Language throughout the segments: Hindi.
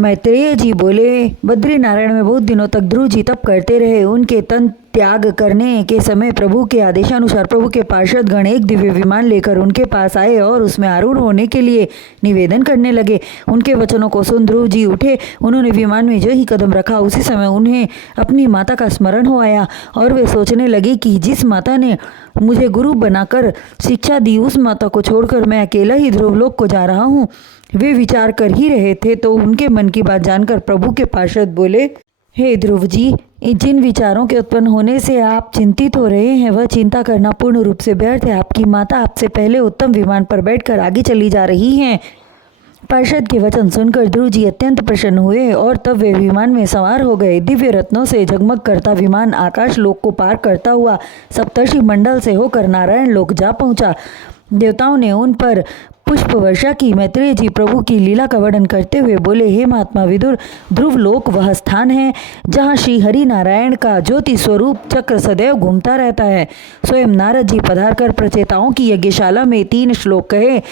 मैत्रेय जी बोले, बद्री नारायण में बहुत दिनों तक ध्रुव जी तप करते रहे। उनके तन त्याग करने के समय प्रभु के आदेशानुसार प्रभु के पार्षद गण एक दिव्य विमान लेकर उनके पास आए और उसमें आरूढ़ होने के लिए निवेदन करने लगे। उनके वचनों को सुन ध्रुव जी उठे। उन्होंने विमान में जो ही कदम रखा उसी समय उन्हें अपनी माता का स्मरण हो आया और वे सोचने लगे कि जिस माता ने मुझे गुरु बनाकर शिक्षा दी उस माता को छोड़कर मैं अकेला ही ध्रुवलोक को जा रहा हूँ। वे विचार कर ही रहे थे तो उनके मन की बात जानकर प्रभु के पार्षद बोले, हे ध्रुव जी, जिन विचारों के उत्पन्न होने से आप चिंतित हो रहे हैं वह चिंता करना पूर्ण रूप से व्यर्थ है। आपकी माता आपसे पहले उत्तम विमान पर बैठकर आगे चली जा रही हैं। पार्षद के वचन सुनकर ध्रुव जी अत्यंत प्रसन्न हुए और तब वे विमान में सवार हो गए। दिव्य रत्नों से जगमग करता विमान आकाश लोक को पार करता हुआ सप्तर्षि मंडल से होकर नारायण लोक जा पहुंचा। देवताओं ने उन पर पुष्प वर्षा की। मैत्रेय जी प्रभु की लीला का वर्णन करते हुए बोले, हे महात्मा विदुर, ध्रुव लोक वह स्थान है जहाँ श्री हरि नारायण का ज्योति स्वरूप चक्र सदैव घूमता रहता है। स्वयं नारद जी पधारकर प्रचेताओं की यज्ञशाला में 3 श्लोक कहे।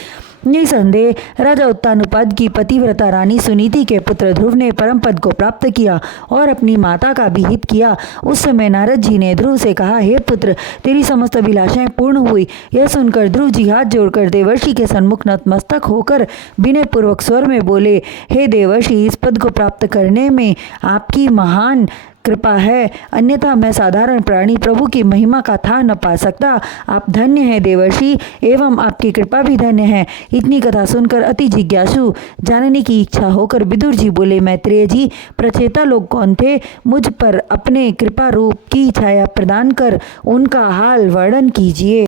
निसंदेह राजा उत्तानुपाद की पतिव्रता रानी सुनीति के पुत्र ध्रुव ने परम पद को प्राप्त किया और अपनी माता का भी हित किया। उस समय नारद जी ने ध्रुव से कहा, हे पुत्र, तेरी समस्त अभिलाषाएं पूर्ण हुई। यह सुनकर ध्रुव जी हाथ जोड़कर देवर्षि के सन्मुख नतमस्तक होकर विनय पूर्वक स्वर में बोले, हे देवर्षि, इस पद को प्राप्त करने में आपकी महान कृपा है, अन्यथा मैं साधारण प्राणी प्रभु की महिमा का था न पा सकता। आप धन्य हैं देवर्षि, एवं आपकी कृपा भी धन्य है। इतनी कथा सुनकर अति जिज्ञासु जानने की इच्छा होकर विदुर जी बोले, मैत्रेय जी, प्रचेता लोग कौन थे? मुझ पर अपने कृपा रूप की छाया प्रदान कर उनका हाल वर्णन कीजिए।